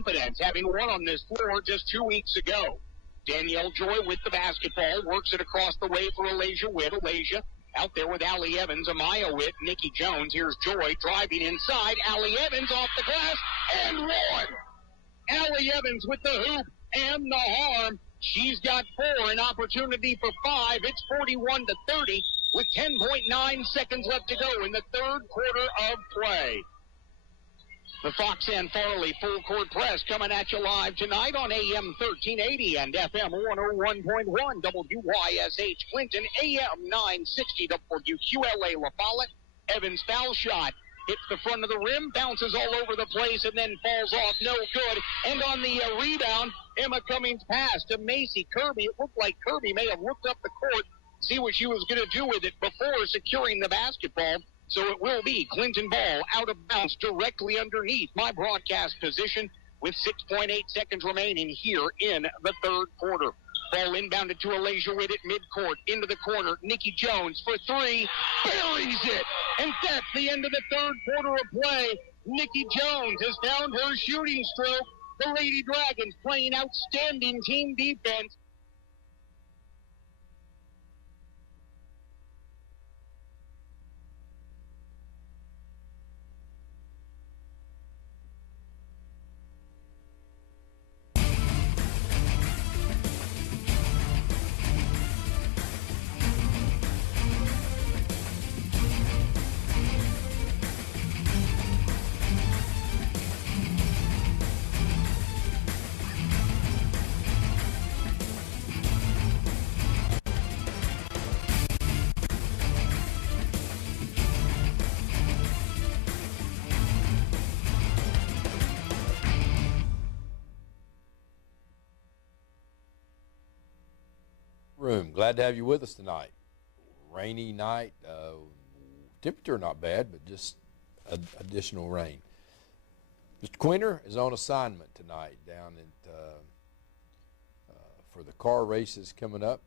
confidence, having won on this floor just 2 weeks ago. Danielle Joy with the basketball, works it across the way for Alasia Witt. Alasia out there with Allie Evans, Amaya Witt, Nikki Jones. Here's Joy driving inside. Allie Evans off the glass and one. Allie Evans with the hoop and the harm. She's got 4, an opportunity for 5. It's 41-30 with 10.9 seconds left to go in the third quarter of play. The Fox and Farley full court press coming at you live tonight on AM 1380 and FM 101.1 WYSH Clinton, AM 960 WQLA La Follette. Evans foul shot. Hits the front of the rim, bounces all over the place, and then falls off. No good. And on the rebound, Emma Cummings pass to Macy Kirby. It looked like Kirby may have looked up the court, see what she was going to do with it before securing the basketball. So it will be Clinton ball out of bounds directly underneath my broadcast position with 6.8 seconds remaining here in the third quarter. Ball inbounded to Alasia Witt at midcourt. Into the corner. Nikki Jones for 3. Buries it. And that's the end of the third quarter of play. Nikki Jones has found her shooting stroke. The Lady Dragons playing outstanding team defense. Glad to have you with us tonight. Rainy night, temperature not bad, but just additional rain. Mr. Quinter is on assignment tonight down at for the car races coming up.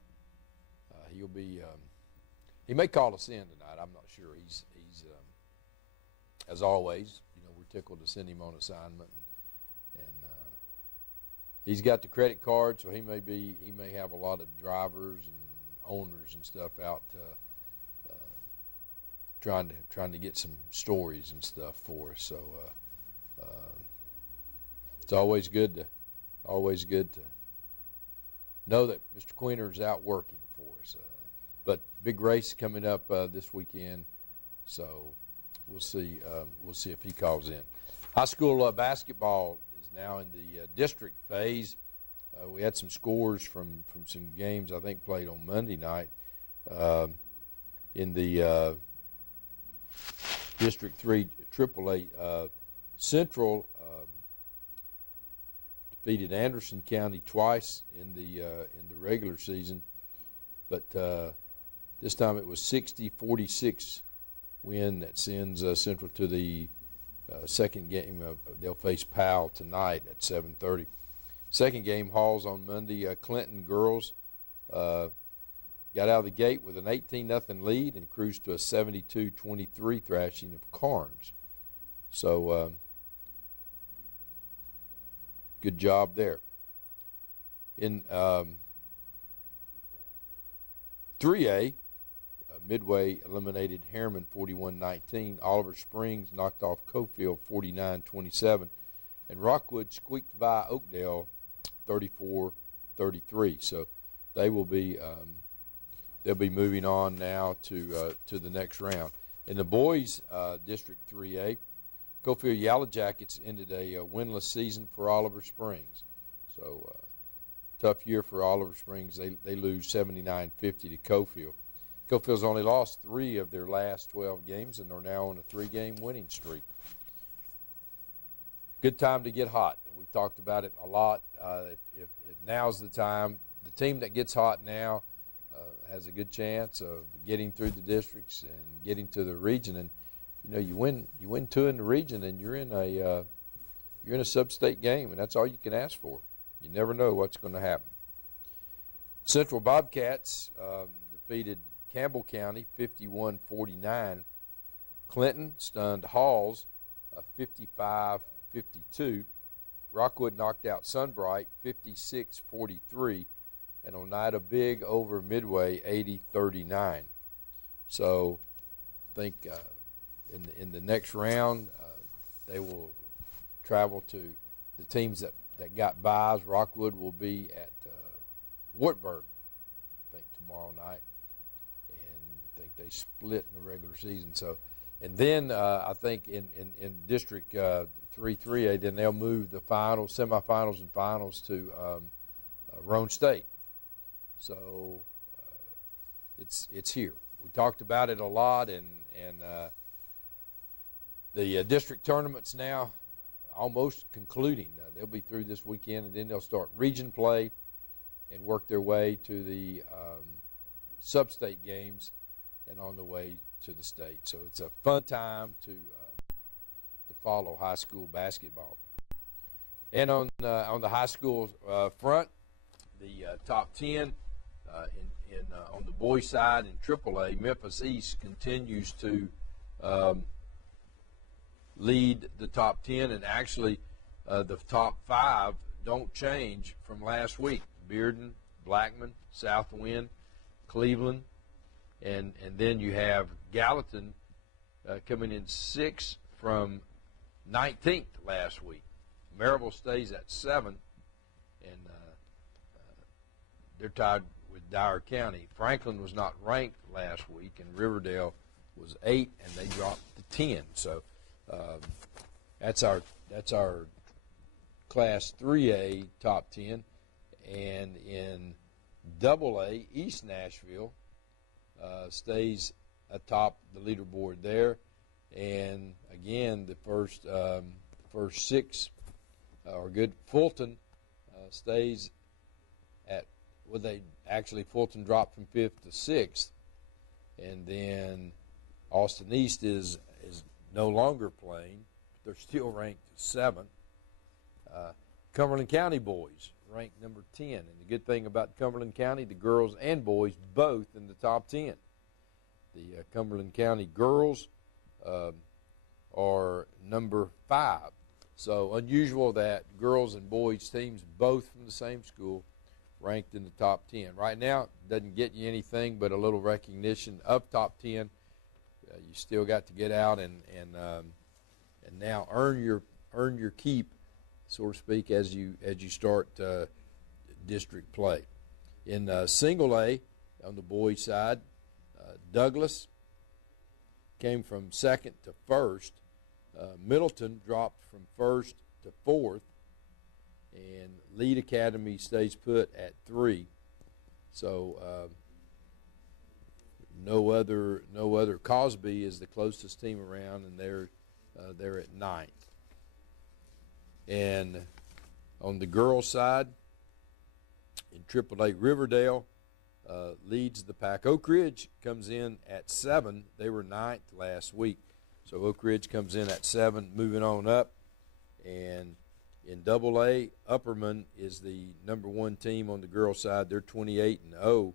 He'll be he may call us in tonight. I'm not sure. He's as always, we're tickled to send him on assignment, and he's got the credit card, so he may have a lot of drivers and owners and stuff out trying to get some stories and stuff for us. So it's always good to know that Mr. Queener is out working for us. But big race coming up this weekend, so we'll see if he calls in. High school basketball is now in the district phase. We had some scores from some games I think played on Monday night in the District 3 AAA. Central defeated Anderson County twice in the regular season, but this time it was 60-46 win that sends Central to the second game. They'll face Powell tonight at 7:30. Second game, Halls on Monday. Clinton girls got out of the gate with an 18-0 lead and cruised to a 72-23 thrashing of Carnes. So good job there. In 3A, Midway eliminated Harriman 41-19. Oliver Springs knocked off Cofield 49-27. And Rockwood squeaked by Oakdale 34-33. So they will be they'll be moving on now to the next round. In the boys District 3A, Cofield Yellow Jackets ended a winless season for Oliver Springs. So tough year for Oliver Springs. They lose 79-50 to Cofield. Cofield's only lost 3 of their last 12 games and are now on a 3-game winning streak. Good time to get hot. We've talked about it a lot. If now's the time. The team that gets hot now has a good chance of getting through the districts and getting to the region. And you win 2 in the region, and you're in a sub-state game, and that's all you can ask for. You never know what's going to happen. Central Bobcats defeated Campbell County 51-49. Clinton stunned Halls 55-52. Rockwood knocked out Sunbright 56-43, and Oneida Big over Midway 80-39. So I think in the next round they will travel to the teams that got byes. Rockwood will be at Wartburg, I think, tomorrow night, and I think they split in the regular season. So, and then I think in District 3-3A, then they'll move the finals, semifinals, and finals to Roan State. So it's here. We talked about it a lot, and the district tournaments now almost concluding. They'll be through this weekend, and then they'll start region play and work their way to the sub-state games and on the way to the state. So it's a fun time to follow high school basketball. And on the high school front, the top 10 on the boys' side in AAA, Memphis East continues to lead the top 10, and actually the top 5 don't change from last week. Bearden, Blackman, Southwind, Cleveland, and then you have Gallatin coming in 6th from 19th last week. Maryville stays at 7, and they're tied with Dyer County. Franklin was not ranked last week, and Riverdale was 8, and they dropped to 10. So that's our Class 3A top 10. And in AA, East Nashville stays atop the leaderboard there. And again, the first 6 are good. Fulton stays at, Fulton dropped from 5th to 6th. And then Austin East is no longer playing. They're still ranked 7th. Cumberland County boys ranked number 10. And the good thing about Cumberland County, the girls and boys both in the top 10. The Cumberland County girls are number 5. So unusual that girls and boys teams, both from the same school, ranked in the top 10. Right now, doesn't get you anything but a little recognition of top 10. You still got to get out and now earn your keep, so to speak, as you start district play. In single A, on the boys' side, Douglas came from 2nd to 1st. Middleton dropped from 1st to 4th, and Lead Academy stays put at 3. So no other. Cosby is the closest team around, and they're at 9th. And on the girls' side, in AAA, Riverdale leads the pack. Oak Ridge comes in at 7. They were 9th last week. So Oak Ridge comes in at 7, moving on up. And in AA, Upperman is the number 1 team on the girls' side. They're 28-0.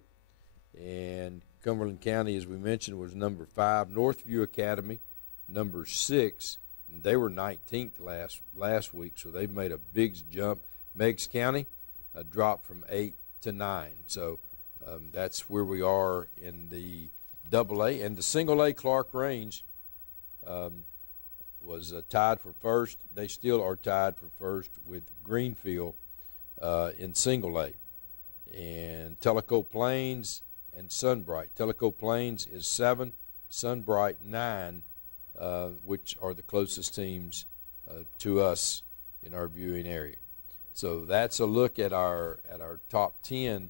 And Cumberland County, as we mentioned, was number 5. Northview Academy, number 6. And they were 19th last week, so they've made a big jump. Meigs County dropped from 8 to 9. So that's where we are in the AA. And the single A, Clark Range was tied for 1st. They still are tied for 1st with Greenfield in single A. And Tellico Plains and Sunbright. Tellico Plains is 7, Sunbright 9, which are the closest teams to us in our viewing area. So that's a look at our top 10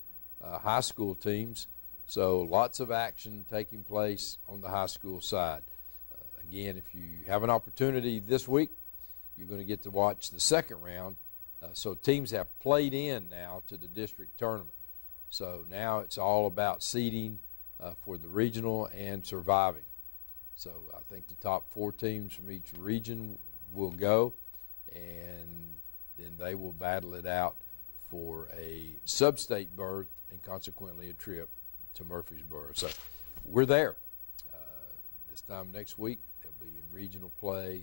high school teams. So lots of action taking place on the high school side. Again, if you have an opportunity this week, you're going to get to watch the second round. So teams have played in now to the district tournament. So now it's all about seeding for the regional and surviving. So I think the top 4 teams from each region will go, and then they will battle it out for a sub-state berth and consequently a trip to Murfreesboro. So we're there. This time next week, they'll be in regional play,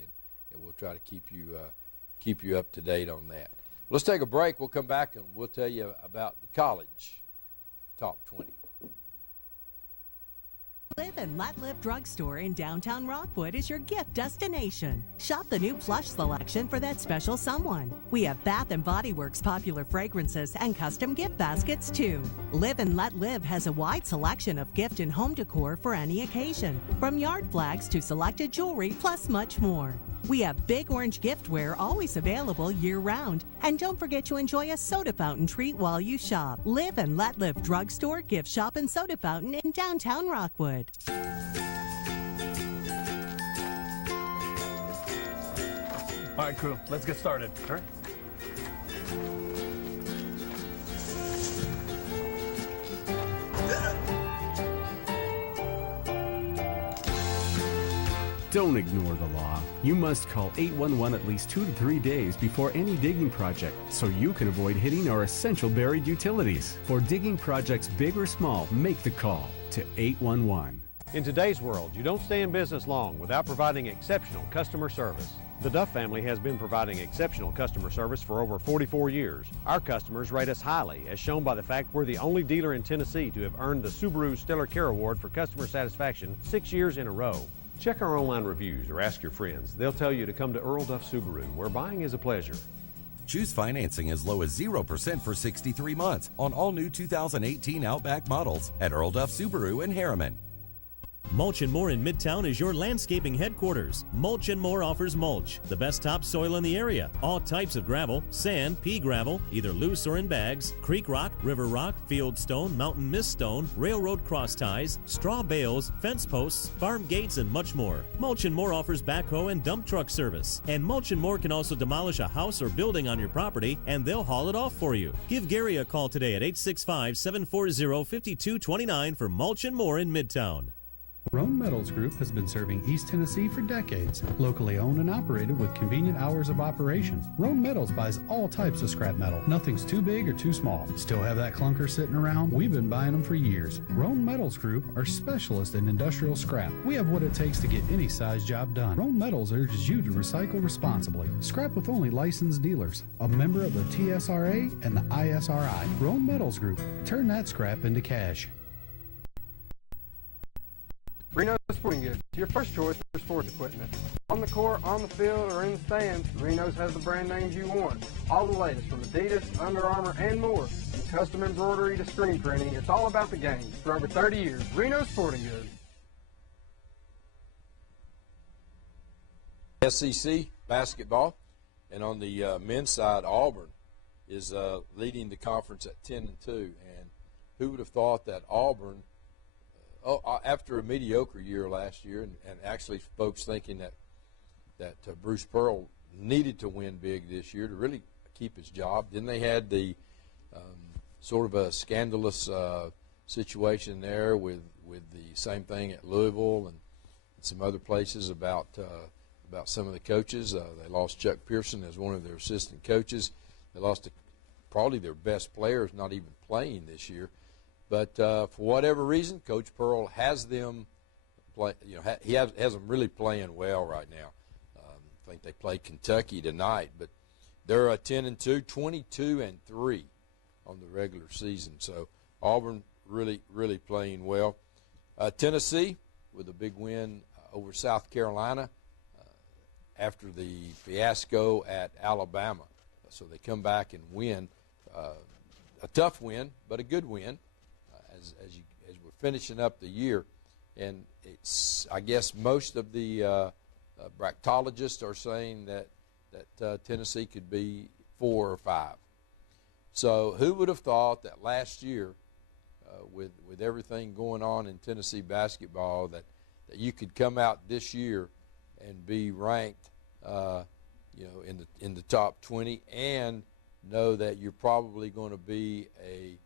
and we'll try to keep you up to date on that. Let's take a break. We'll come back and we'll tell you about the college top 20. Live and Let Live Drugstore in downtown Rockwood is your gift destination. Shop the new plush selection for that special someone. We have Bath & Body Works popular fragrances and custom gift baskets too. Live and Let Live has a wide selection of gift and home decor for any occasion, from yard flags to selected jewelry plus much more. We have Big Orange giftware always available year-round. And don't forget to enjoy a soda fountain treat while you shop. Live and Let Live Drugstore, Gift Shop, and Soda Fountain in downtown Rockwood. All right, crew, let's get started. All right. Don't ignore the law. You must call 811 at least 2 to 3 days before any digging project so you can avoid hitting our essential buried utilities. For digging projects big or small, make the call to 811. In today's world, you don't stay in business long without providing exceptional customer service. The Duff family has been providing exceptional customer service for over 44 years. Our customers rate us highly, as shown by the fact we're the only dealer in Tennessee to have earned the Subaru Stellar Care Award for customer satisfaction 6 years in a row. Check our online reviews or ask your friends. They'll tell you to come to Earl Duff Subaru, where buying is a pleasure. Choose financing as low as 0% for 63 months on all new 2018 Outback models at Earl Duff Subaru in Harriman. Mulch & More in Midtown is your landscaping headquarters. Mulch & More offers mulch, the best topsoil in the area. All types of gravel, sand, pea gravel, either loose or in bags, creek rock, river rock, field stone, mountain mist stone, railroad cross ties, straw bales, fence posts, farm gates, and much more. Mulch & More offers backhoe and dump truck service. And Mulch & More can also demolish a house or building on your property, and they'll haul it off for you. Give Gary a call today at 865-740-5229 for Mulch & More in Midtown. Roan Metals Group has been serving East Tennessee for decades. Locally owned and operated with convenient hours of operation. Roan Metals buys all types of scrap metal. Nothing's too big or too small. Still have that clunker sitting around? We've been buying them for years. Roan Metals Group are specialists in industrial scrap. We have what it takes to get any size job done. Roan Metals urges you to recycle responsibly. Scrap with only licensed dealers. A member of the TSRA and the ISRI. Roan Metals Group. Turn that scrap into cash. Reno Sporting Goods, your first choice for sports equipment. On the court, on the field, or in the stands, Reno's has the brand names you want. All the latest from Adidas, Under Armour, and more. From custom embroidery to screen printing, it's all about the game. For over 30 years, Reno Sporting Goods. SEC basketball, and on the men's side, Auburn is leading the conference at 10-2. And who would have thought that Auburn, after a mediocre year last year, and actually folks thinking that Bruce Pearl needed to win big this year to really keep his job. Then they had the sort of a scandalous situation there with the same thing at Louisville and some other places about some of the coaches. They lost Chuck Pearson as one of their assistant coaches. They lost probably their best players, not even playing this year. But for whatever reason, Coach Pearl has them play. He has them really playing well right now. I think they play Kentucky tonight, but they're 10-2, 22-3 on the regular season. So Auburn really playing well. Tennessee with a big win over South Carolina after the fiasco at Alabama. So they come back and win. A tough win, but a good win. As we're finishing up the year, and I guess most of the bracketologists are saying that Tennessee could be 4 or 5. So who would have thought that last year, with everything going on in Tennessee basketball, that you could come out this year and be ranked, in the top 20, and know that you're probably going to be a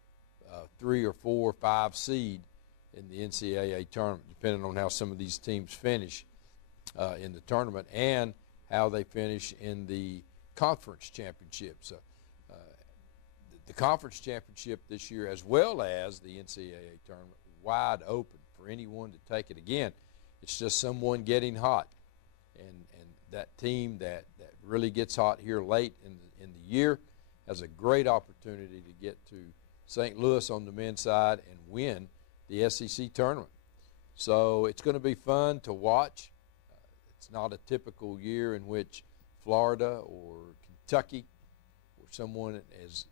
3 or 4 or 5 seed in the NCAA tournament, depending on how some of these teams finish in the tournament and how they finish in the conference championships. The conference championship this year, as well as the NCAA tournament, wide open for anyone to take it. Again, it's just someone getting hot, and that team that really gets hot here late in the year has a great opportunity to get to St. Louis on the men's side and win the SEC tournament. So it's going to be fun to watch. It's not a typical year in which Florida or Kentucky or someone is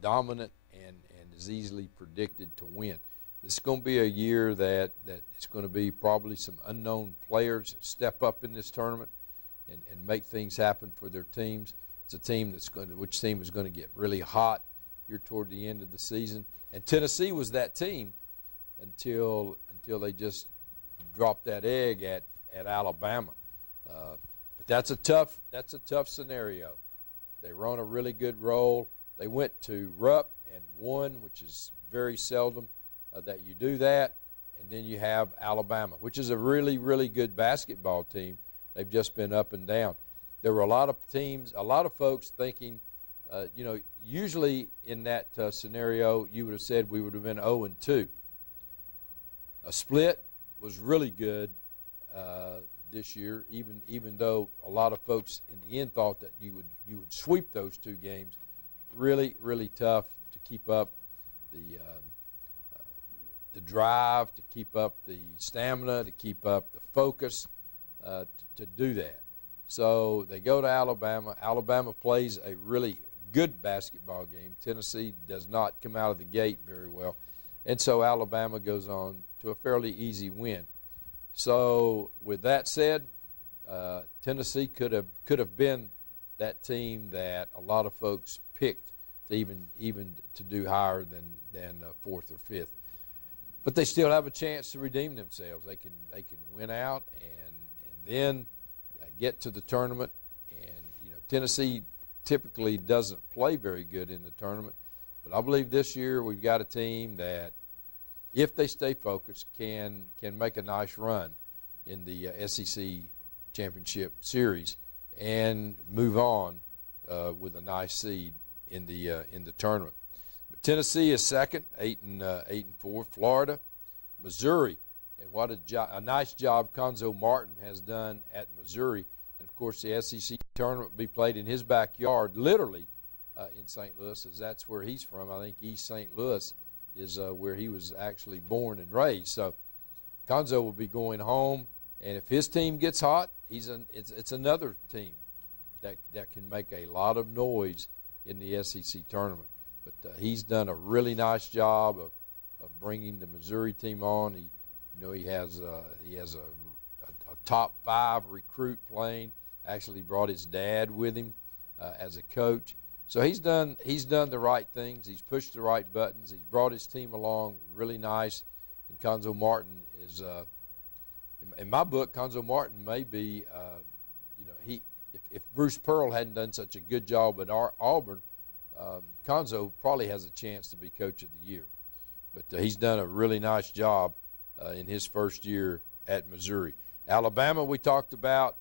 dominant and is easily predicted to win. This is going to be a year that it's going to be probably some unknown players that step up in this tournament and make things happen for their teams. It's a team which team is going to get really hot here toward the end of the season. And Tennessee was that team until they just dropped that egg at Alabama. But that's a tough scenario. They were on a really good roll. They went to Rupp and won, which is very seldom that you do that. And then you have Alabama, which is a really, really good basketball team. They've just been up and down. There were a lot of teams, a lot of folks thinking, usually in that scenario, you would have said we would have been 0-2. A split was really good this year, even though a lot of folks in the end thought that you would sweep those two games. Really, really tough to keep up the drive, to keep up the stamina, to keep up the focus, to do that. So they go to Alabama. Alabama plays a really good basketball game. Tennessee does not come out of the gate very well. And so Alabama goes on to a fairly easy win. So with that said, Tennessee could have been that team that a lot of folks picked to even to do higher than fourth or fifth. But they still have a chance to redeem themselves. They can win out and then get to the tournament. And Tennessee typically doesn't play very good in the tournament, but I believe this year we've got a team that, if they stay focused, can make a nice run in the SEC Championship Series and move on with a nice seed in the tournament. But Tennessee is second, 8-4. Florida, Missouri, and what a nice job Conzo Martin has done at Missouri. And of course, the SEC tournament will be played in his backyard, literally in St. Louis, as that's where he's from. I think East St. Louis is where he was actually born and raised. So Conzo will be going home, and if his team gets hot, it's another team that can make a lot of noise in the SEC tournament. But he's done a really nice job of bringing the Missouri team on. He has a top 5 recruit playing. Actually brought his dad with him as a coach. So he's done the right things. He's pushed the right buttons. He's brought his team along really nice. And Conzo Martin is, in my book, Conzo Martin may be, if Bruce Pearl hadn't done such a good job at Auburn, Conzo probably has a chance to be Coach of the Year. But he's done a really nice job in his first year at Missouri. Alabama, we talked about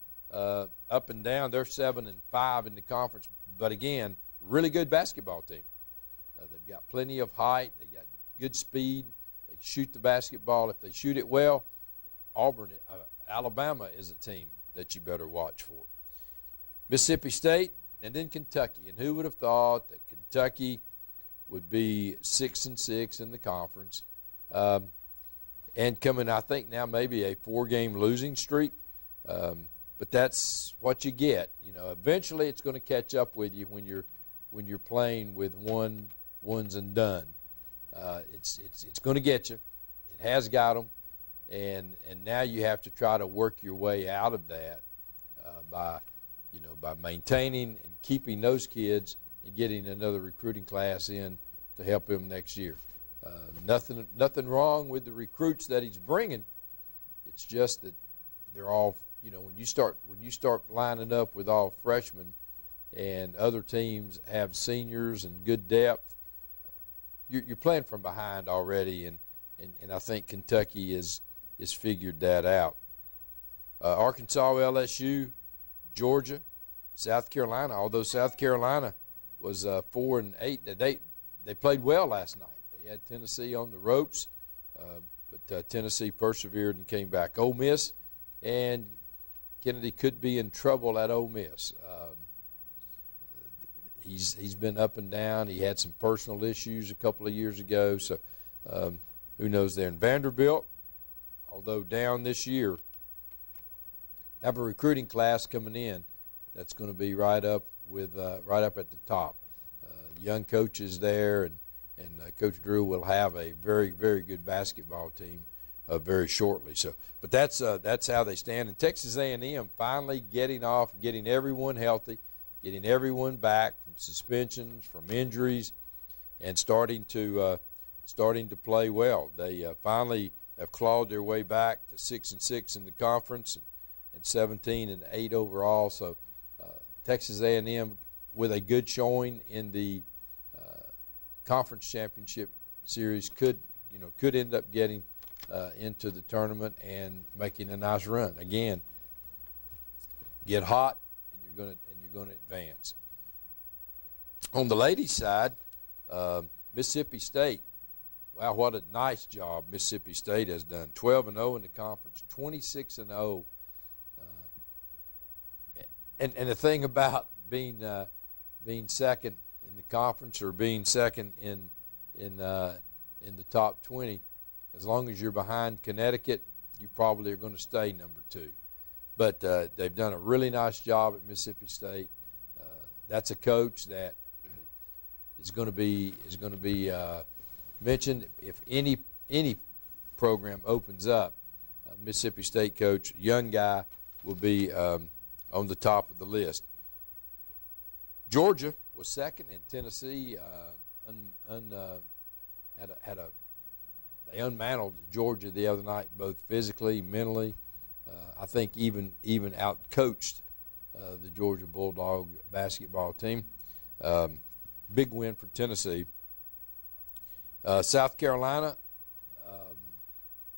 up and down. They're 7-5 in the conference, but again, really good basketball team. They've got plenty of height. They got good speed. They shoot the basketball. If they shoot it well, Alabama is a team that you better watch for. Mississippi State and then Kentucky. And who would have thought that Kentucky would be 6-6 in the conference, and coming, I think, now maybe a 4-game losing streak. But that's what you get. Eventually it's going to catch up with you when you're playing with ones and done. It's going to get you. It has got them, and now you have to try to work your way out of that by maintaining and keeping those kids and getting another recruiting class in to help him next year. Nothing wrong with the recruits that he's bringing. It's just that they're all, when you start lining up with all freshmen and other teams have seniors and good depth, you're playing from behind already, and I think Kentucky is figured that out. Arkansas, LSU, Georgia, South Carolina. Although South Carolina was 4-8, they played well last night. They had Tennessee on the ropes, but Tennessee persevered and came back. Ole Miss, and Kennedy could be in trouble at Ole Miss. he's been up and down. He had some personal issues a couple of years ago, so who knows there. And Vanderbilt, although down this year, have a recruiting class coming in that's going to be right up at the top. Young coaches there, and Coach Drew will have a very, very good basketball team very shortly. So, but that's how they stand. And Texas A&M finally getting everyone healthy, getting everyone back from suspensions, from injuries, and starting to play well. They finally have clawed their way back to 6-6 in the conference and 17-8 overall. So Texas A&M with a good showing in the conference championship series could end up getting into the tournament and making a nice run. Again, get hot and you're going to advance. On the ladies' side, Mississippi State. Wow, what a nice job Mississippi State has done. 12-0 in the conference, 26-0. And the thing about being second in the conference or being second in the top 20, as long as you're behind Connecticut, you probably are going to stay number 2. But they've done a really nice job at Mississippi State. That's a coach that is going to be mentioned if any program opens up. Mississippi State coach, young guy, will be on the top of the list. Georgia was second, and Tennessee they unmantled Georgia the other night, both physically, mentally. I think even out-coached the Georgia Bulldog basketball team. Big win for Tennessee. South Carolina,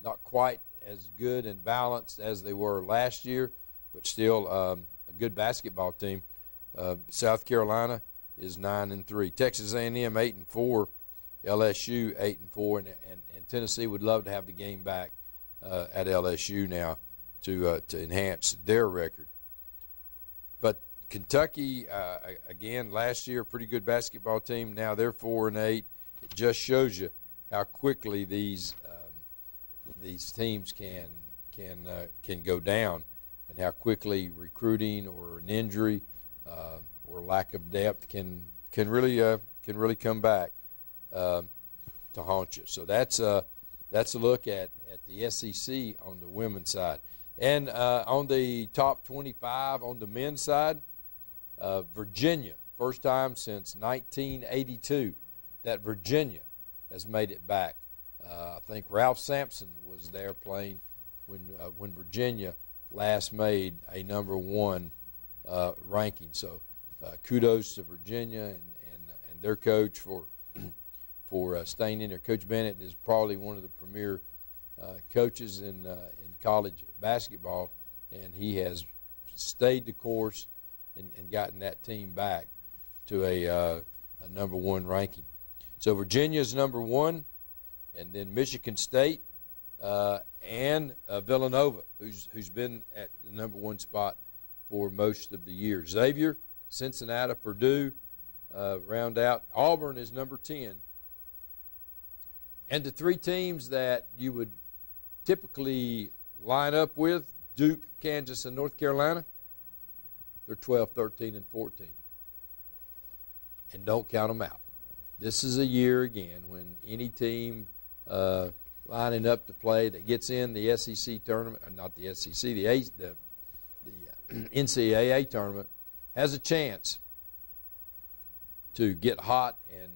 not quite as good and balanced as they were last year, but still a good basketball team. South Carolina is 9-3. Texas A&M 8-4. LSU 8-4, and Tennessee would love to have the game back at LSU now to enhance their record. But Kentucky, again, last year, pretty good basketball team. Now they're 4-8. It just shows you how quickly these teams can go down, and how quickly recruiting or an injury or lack of depth can really come back to haunt you. So that's a look at the SEC on the women's side. And on the top 25 on the men's side, Virginia, first time since 1982 that Virginia has made it back. I think Ralph Sampson was there playing when Virginia last made a number 1 ranking. So kudos to Virginia and their coach for staying in there. Coach Bennett is probably one of the premier coaches in college basketball, and he has stayed the course and gotten that team back to a number 1 ranking. So Virginia is number 1, and then Michigan State and Villanova, who's been at the number 1 spot for most of the year. Xavier, Cincinnati, Purdue round out. Auburn is number 10. And the 3 teams that you would typically line up with, Duke, Kansas, and North Carolina, they're 12, 13, and 14. And don't count them out. This is a year, again, when any team lining up to play that gets in the SEC tournament, or not the SEC, the NCAA tournament, has a chance to get hot and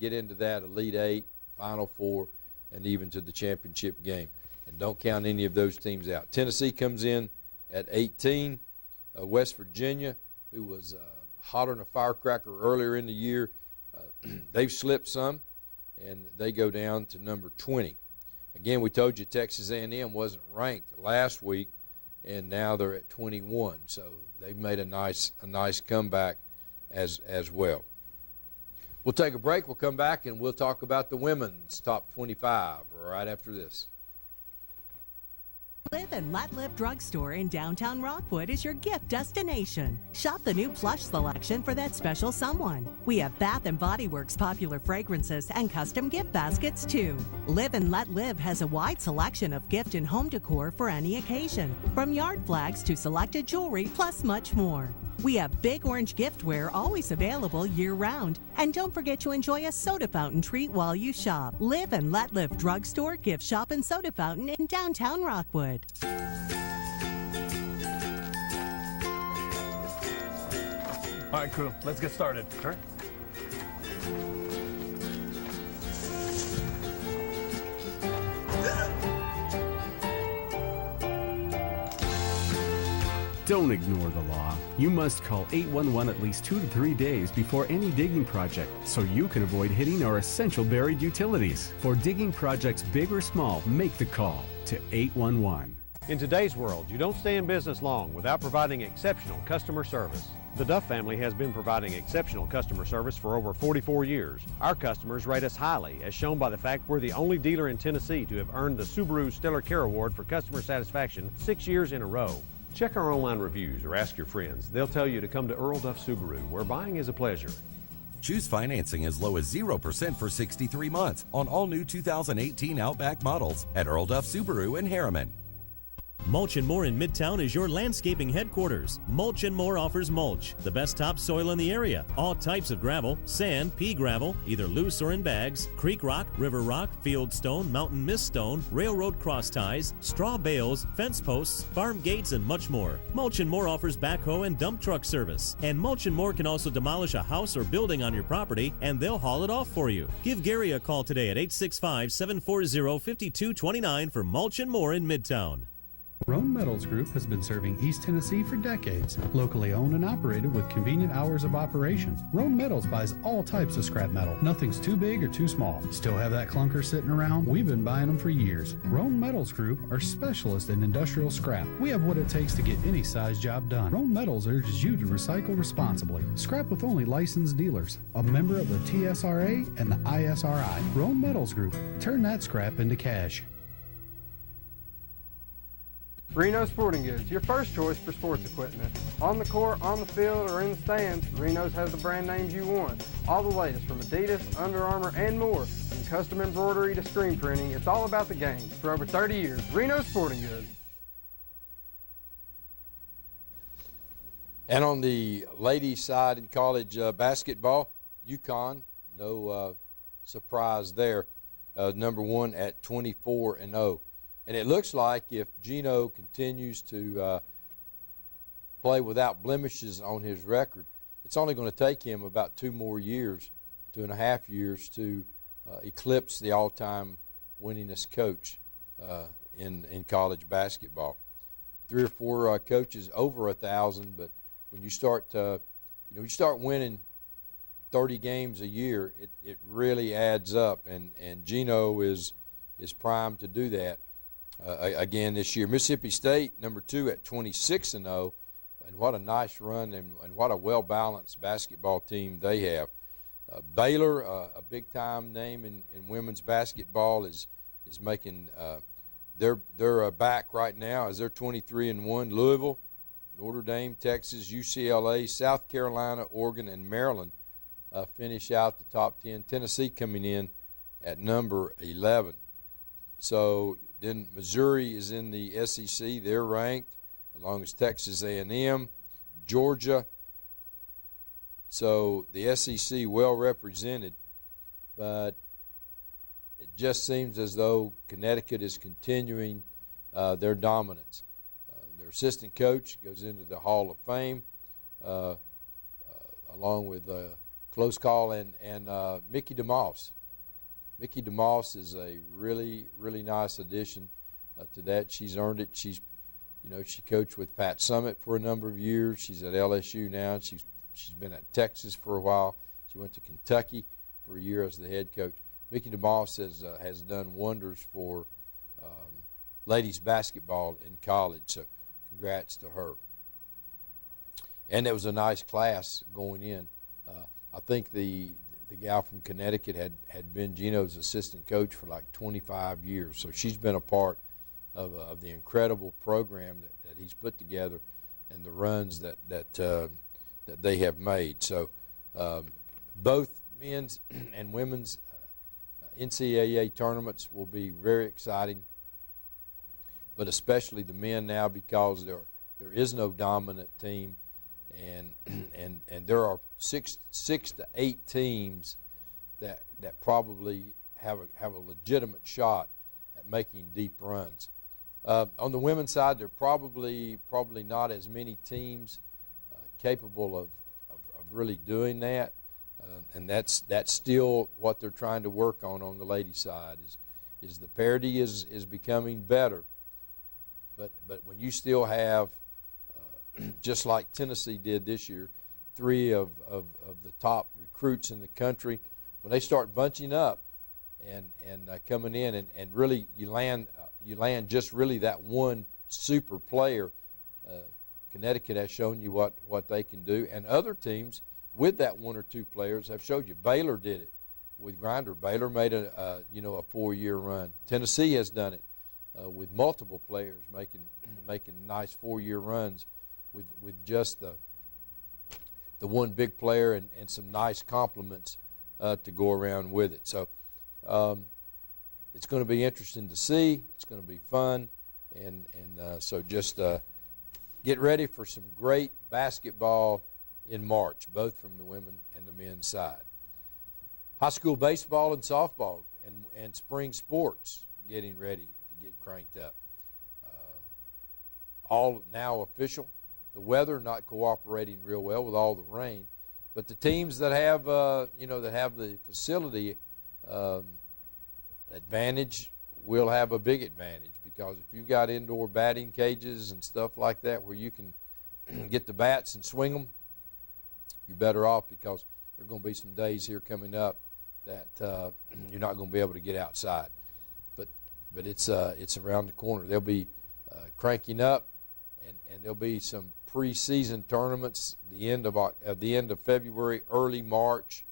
get into that Elite 8, Final 4, and even to the championship game. And don't count any of those teams out. Tennessee comes in at 18. West Virginia, who was hotter than a firecracker earlier in the year, they've slipped some, and they go down to number 20. Again, we told you Texas A&M wasn't ranked last week, and now they're at 21. So they've made a nice comeback as well. We'll take a break. We'll come back, and we'll talk about the women's top 25 right after this. Live and Let Live Drugstore in downtown Rockwood is your gift destination. Shop the new plush selection for that special someone. We have Bath & Body Works popular fragrances and custom gift baskets too. Live and Let Live has a wide selection of gift and home decor for any occasion, from yard flags to selected jewelry plus much more. We have Big Orange giftware always available year-round. And don't forget to enjoy a soda fountain treat while you shop. Live and Let Live Drugstore, Gift Shop, and Soda Fountain in downtown Rockwood. All right, crew, let's get started. Hurry. Don't ignore the law. You must call 811 at least 2 to 3 days before any digging project so you can avoid hitting our essential buried utilities. For digging projects big or small, make the call to 811. In today's world, you don't stay in business long without providing exceptional customer service. The Duff family has been providing exceptional customer service for over 44 years. Our customers rate us highly, as shown by the fact we're the only dealer in Tennessee to have earned the Subaru Stellar Care Award for customer satisfaction 6 years in a row. Check our online reviews or ask your friends. They'll tell you to come to Earl Duff Subaru, where buying is a pleasure. Choose financing as low as 0% for 63 months on all new 2018 Outback models at Earl Duff Subaru in Harriman. Mulch & More in Midtown is your landscaping headquarters. Mulch & More offers mulch, the best topsoil in the area. All types of gravel, sand, pea gravel, either loose or in bags, creek rock, river rock, field stone, mountain mist stone, railroad cross ties, straw bales, fence posts, farm gates, and much more. Mulch & More offers backhoe and dump truck service. And Mulch & More can also demolish a house or building on your property, and they'll haul it off for you. Give Gary a call today at 865-740-5229 for Mulch & More in Midtown. Roan Metals Group has been serving East Tennessee for decades. Locally owned and operated with convenient hours of operation. Roan Metals buys all types of scrap metal. Nothing's too big or too small. Still have that clunker sitting around? We've been buying them for years. Roan Metals Group are specialists in industrial scrap. We have what it takes to get any size job done. Roan Metals urges you to recycle responsibly. Scrap with only licensed dealers. A member of the TSRA and the ISRI. Roan Metals Group. Turn that scrap into cash. Reno Sporting Goods, your first choice for sports equipment. On the court, on the field, or in the stands, Reno's has the brand names you want. All the latest from Adidas, Under Armour, and more. From custom embroidery to screen printing, it's all about the game. For over 30 years, Reno Sporting Goods. And on the ladies' side in college basketball, UConn, no surprise there, number one at 24-0. And it looks like if Gino continues to play without blemishes on his record, it's only going to take him about 2 more years, 2.5 years, to eclipse the all-time winningest coach in college basketball. 3 or 4 coaches over 1,000, but when you start you start winning 30 games a year, it really adds up, and Gino is primed to do that. Again this year. Mississippi State, number 2 at 26-0, and what a nice run and what a well-balanced basketball team they have. Baylor, a big-time name in women's basketball, is making they're back right now as they're 23-1. Louisville, Notre Dame, Texas, UCLA, South Carolina, Oregon, and Maryland finish out the top 10. Tennessee coming in at number 11. So then Missouri is in the SEC. They're ranked, along as Texas A&M, Georgia. So the SEC well represented, but it just seems as though Connecticut is continuing their dominance. Their assistant coach goes into the Hall of Fame, along with Close Call and Mickey DeMoss. Mickey DeMoss is a really, really nice addition to that. She's earned it. She coached with Pat Summitt for a number of years. She's at LSU now. She's been at Texas for a while. She went to Kentucky for a year as the head coach. Mickey DeMoss has done wonders for ladies basketball in college. So congrats to her. And it was a nice class going in. I think the gal from Connecticut had been Gino's assistant coach for like 25 years. So she's been a part of the incredible program that he's put together and the runs that they have made. So both men's and women's NCAA tournaments will be very exciting, but especially the men now, because there is no dominant team, and there are six to eight teams that probably have a legitimate shot at making deep runs. On the women's side, there are probably not as many teams capable of really doing that, and that's still what they're trying to work on the ladies' side. Is the parity is becoming better, but when you still have just like Tennessee did this year, 3 of the top recruits in the country, when they start bunching up and coming in and really you land just really that one super player. Connecticut has shown you what they can do, and other teams with that 1 or 2 players have showed you. Baylor did it with Grinder. Baylor made a 4-year run. Tennessee has done it with multiple players making nice 4-year runs with just the one big player and some nice compliments to go around with it. So it's going to be interesting to see. It's going to be fun, and so just get ready for some great basketball in March, both from the women and the men's side. High school baseball and softball and spring sports getting ready to get cranked up. All now official. The weather not cooperating real well with all the rain, but the teams that have that have the facility advantage will have a big advantage, because if you've got indoor batting cages and stuff like that where you can get the bats and swing them, you're better off, because there are going to be some days here coming up that you're not going to be able to get outside. But it's around the corner. They'll be cranking up, and there'll be some preseason tournaments the end of February, early March.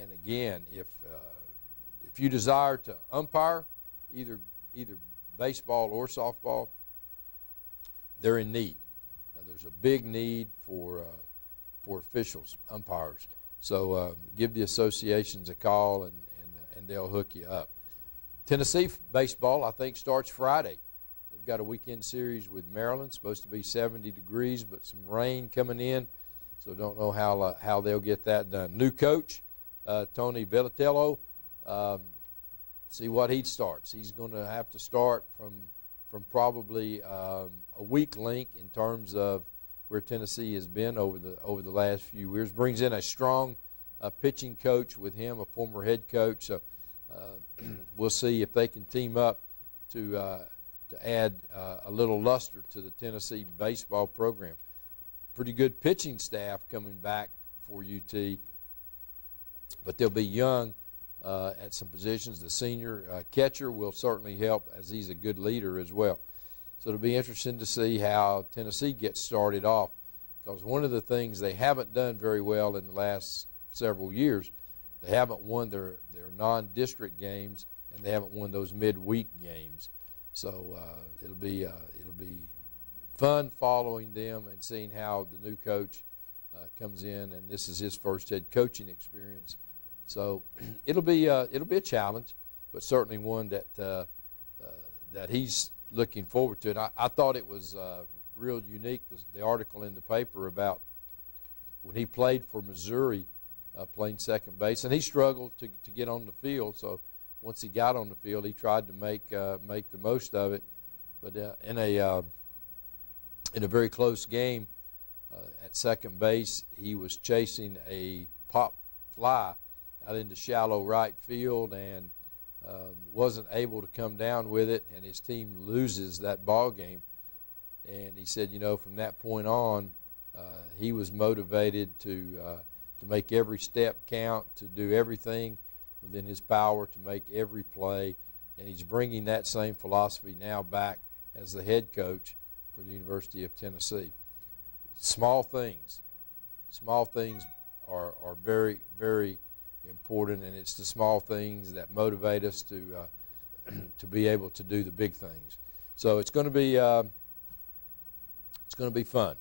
And again, if you desire to umpire either baseball or softball, they're in need. There's a big need for officials, umpires. So give the associations a call, and they'll hook you up. Tennessee baseball, I think, starts Friday. They've got a weekend series with Maryland, supposed to be 70 degrees, but some rain coming in, so don't know how they'll get that done. New coach, Tony Vitello, see what he starts. He's going to have to start from probably a weak link in terms of where Tennessee has been over the last few years. Brings in a strong pitching coach with him, a former head coach. So we'll see if they can team up to add a little luster to the Tennessee baseball program. Pretty good pitching staff coming back for UT, but they'll be young at some positions. The senior catcher will certainly help, as he's a good leader as well. So it'll be interesting to see how Tennessee gets started off, because one of the things they haven't done very well in the last several years, they haven't won their non-district games, and they haven't won those midweek games. So it'll be fun following them and seeing how the new coach comes in, and this is his first head coaching experience. So it'll be a challenge, but certainly one that he's looking forward to. And I thought it was real unique, the article in the paper about when he played for Missouri, playing second base, and he struggled to get on the field. So once he got on the field, he tried to make the most of it. But in a very close game at second base, he was chasing a pop fly out into shallow right field and wasn't able to come down with it, and his team loses that ball game. And he said, from that point on, he was motivated to make every step count, to do everything within his power to make every play, and he's bringing that same philosophy now back as the head coach for the University of Tennessee. Small things are very, very important, and it's the small things that motivate us to to be able to do the big things. So it's going to be fun.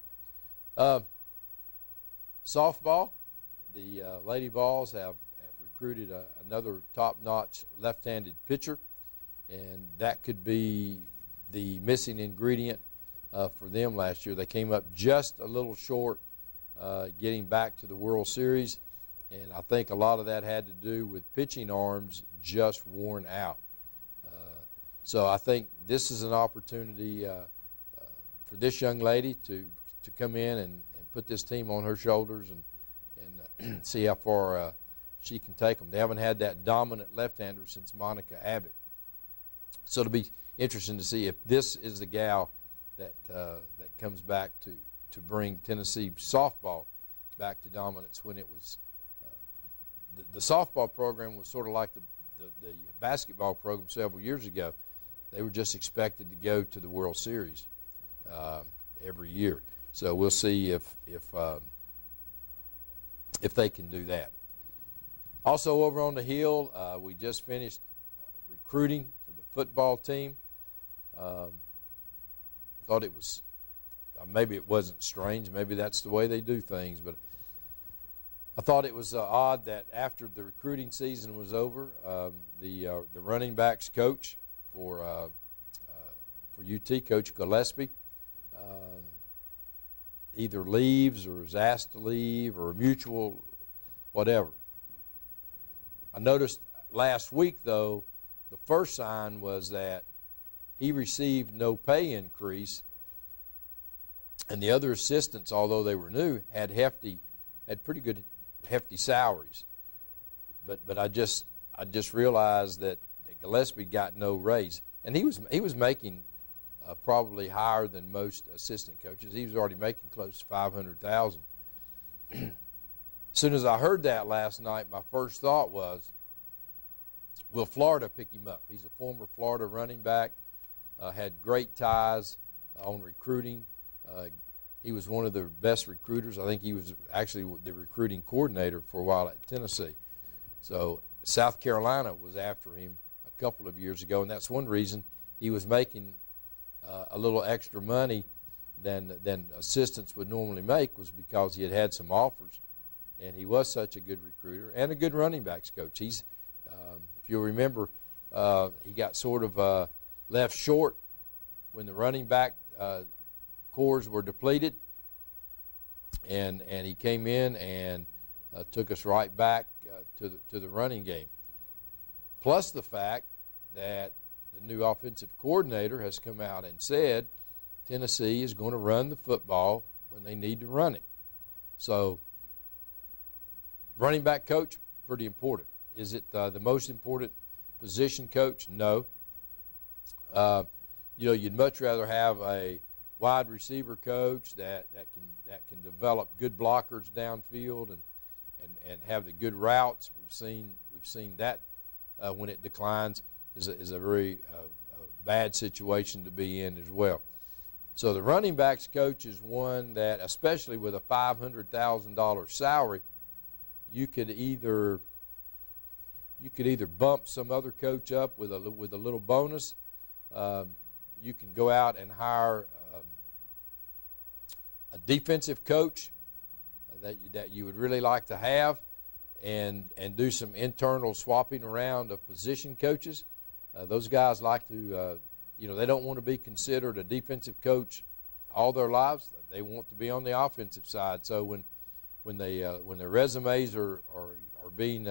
Softball, the Lady Vols have recruited another top-notch left-handed pitcher, and that could be the missing ingredient for them last year. They came up just a little short getting back to the World Series, and I think a lot of that had to do with pitching arms just worn out. So I think this is an opportunity for this young lady to come in and put this team on her shoulders and see how far she can take them. They haven't had that dominant left-hander since Monica Abbott. So it'll be interesting to see if this is the gal that comes back to bring Tennessee softball back to dominance. When it was the softball program was sort of like the basketball program several years ago. They were just expected to go to the World Series every year. So we'll see if they can do that. Also over on the Hill, we just finished recruiting for the football team. Thought it was, maybe it wasn't strange, maybe that's the way they do things, but I thought it was odd that after the recruiting season was over, the running backs coach for UT, Coach Gillespie, either leaves or is asked to leave or mutual, whatever. I noticed last week, though, the first sign was that he received no pay increase, and the other assistants, although they were new, had pretty good hefty salaries. But I just realized that Gillespie got no raise, and he was making probably higher than most assistant coaches. He was already making close to $500,000. As soon as I heard that last night, my first thought was, will Florida pick him up? He's a former Florida running back, had great ties on recruiting. He was one of the best recruiters. I think he was actually the recruiting coordinator for a while at Tennessee. So South Carolina was after him a couple of years ago, and that's one reason he was making a little extra money than assistants would normally make, was because he had some offers, and he was such a good recruiter and a good running backs coach. He's, if you'll remember, he got sort of left short when the running back cores were depleted, and he came in and took us right back to the running game. Plus the fact that the new offensive coordinator has come out and said Tennessee is going to run the football when they need to run it. So running back coach, pretty important. Is it the most important position coach? No. You'd much rather have a wide receiver coach that can develop good blockers downfield and have the good routes. We've seen that when it declines is a very bad situation to be in as well. So the running backs coach is one that, especially with a $500,000 salary, you could either bump some other coach up with a little bonus. You can go out and hire a defensive coach that you would really like to have, and do some internal swapping around of position coaches. Those guys like to, they don't want to be considered a defensive coach all their lives. They want to be on the offensive side. So when their resumes are being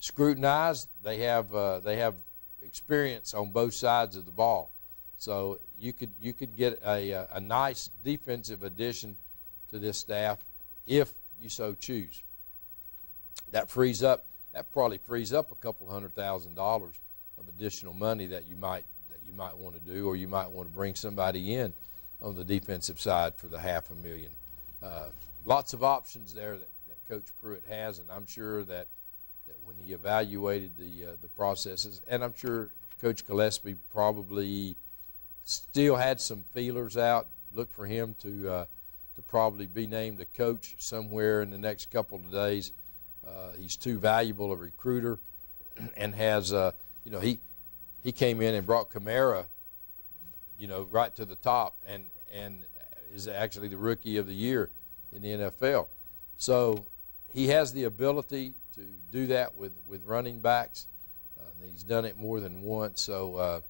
scrutinized, they have experience on both sides of the ball. So you could get a nice defensive addition to this staff if you so choose. That probably frees up a couple $100,000 of additional money that you might want to do, or you might want to bring somebody in on the defensive side for the $500,000. Lots of options there that Coach Pruitt has, and I'm sure that when he evaluated the processes, and I'm sure Coach Gillespie probably still had some feelers out. Look for him to probably be named a coach somewhere in the next couple of days. He's too valuable a recruiter, and has he came in and brought Kamara, you know, right to the top, and is actually the rookie of the year in the NFL. So he has the ability to do that with running backs. He's done it more than once. So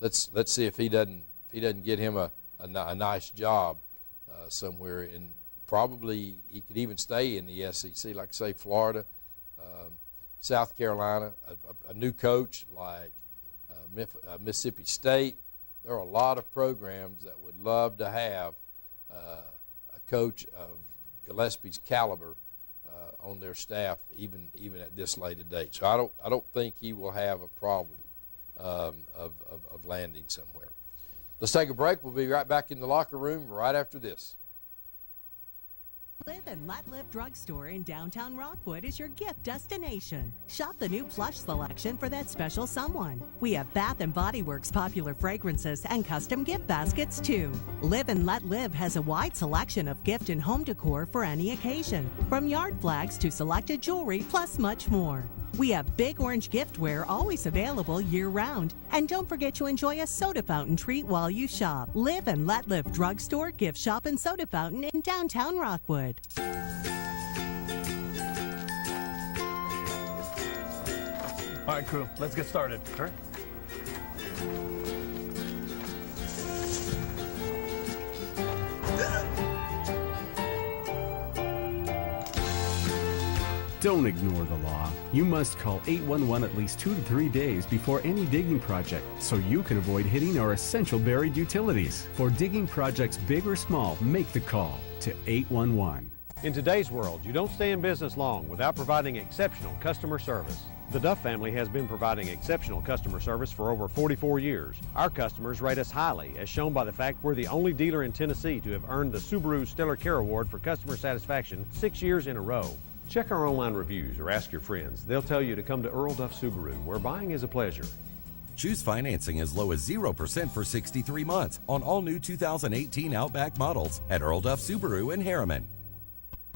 let's see if he doesn't get him a nice job somewhere, and probably he could even stay in the SEC, like say Florida, South Carolina, a new coach like Mississippi State. There are a lot of programs that would love to have a coach of Gillespie's caliber on their staff, even at this late a date. So I don't think he will have a problem of landing somewhere. Let's take a break. We'll be right back in the locker room right after this. Live and Let Live Drugstore in downtown Rockwood is your gift destination. Shop the new plush selection for that special someone. We have Bath & Body Works popular fragrances and custom gift baskets too. Live and Let Live has a wide selection of gift and home decor for any occasion, from yard flags to selected jewelry, plus much more. We have Big Orange giftware always available year-round. And don't forget to enjoy a soda fountain treat while you shop. Live and Let Live Drugstore, Gift Shop, and Soda Fountain in downtown Rockwood. All right, crew, let's get started. Sure. Don't ignore the law. You must call 811 at least 2 to 3 days before any digging project so you can avoid hitting our essential buried utilities. For digging projects big or small, make the call to 811. In today's world, you don't stay in business long without providing exceptional customer service. The Duff family has been providing exceptional customer service for over 44 years. Our customers rate us highly, as shown by the fact we're the only dealer in Tennessee to have earned the Subaru Stellar Care Award for customer satisfaction 6 years in a row. Check our online reviews or ask your friends. They'll tell you to come to Earl Duff Subaru, where buying is a pleasure. Choose financing as low as 0% for 63 months on all new 2018 Outback models at Earl Duff Subaru in Harriman.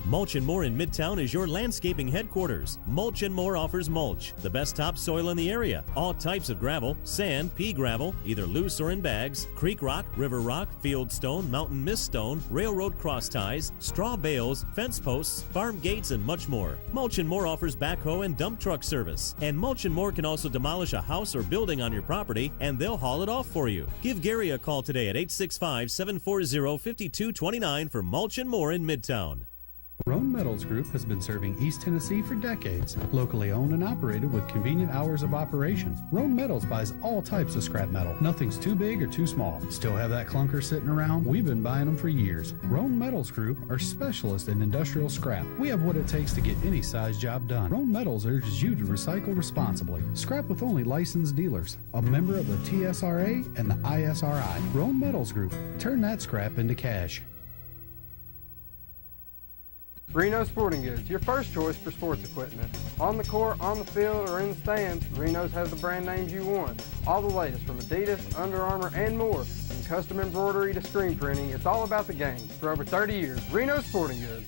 Mulch & More in Midtown is your landscaping headquarters. Mulch & More offers mulch, the best topsoil in the area. All types of gravel, sand, pea gravel, either loose or in bags, creek rock, river rock, field stone, mountain mist stone, railroad cross ties, straw bales, fence posts, farm gates, and much more. Mulch & More offers backhoe and dump truck service. And Mulch & More can also demolish a house or building on your property, and they'll haul it off for you. Give Gary a call today at 865-740-5229 for Mulch & More in Midtown. Roan Metals Group has been serving East Tennessee for decades. Locally owned and operated with convenient hours of operation. Roan Metals buys all types of scrap metal. Nothing's too big or too small. Still have that clunker sitting around? We've been buying them for years. Roan Metals Group are specialists in industrial scrap. We have what it takes to get any size job done. Roan Metals urges you to recycle responsibly. Scrap with only licensed dealers. A member of the TSRA and the ISRI. Roan Metals Group. Turn that scrap into cash. Reno Sporting Goods, your first choice for sports equipment. On the court, on the field, or in the stands, Reno's has the brand names you want. All the latest from Adidas, Under Armour, and more. From custom embroidery to screen printing, it's all about the game. For over 30 years, Reno Sporting Goods.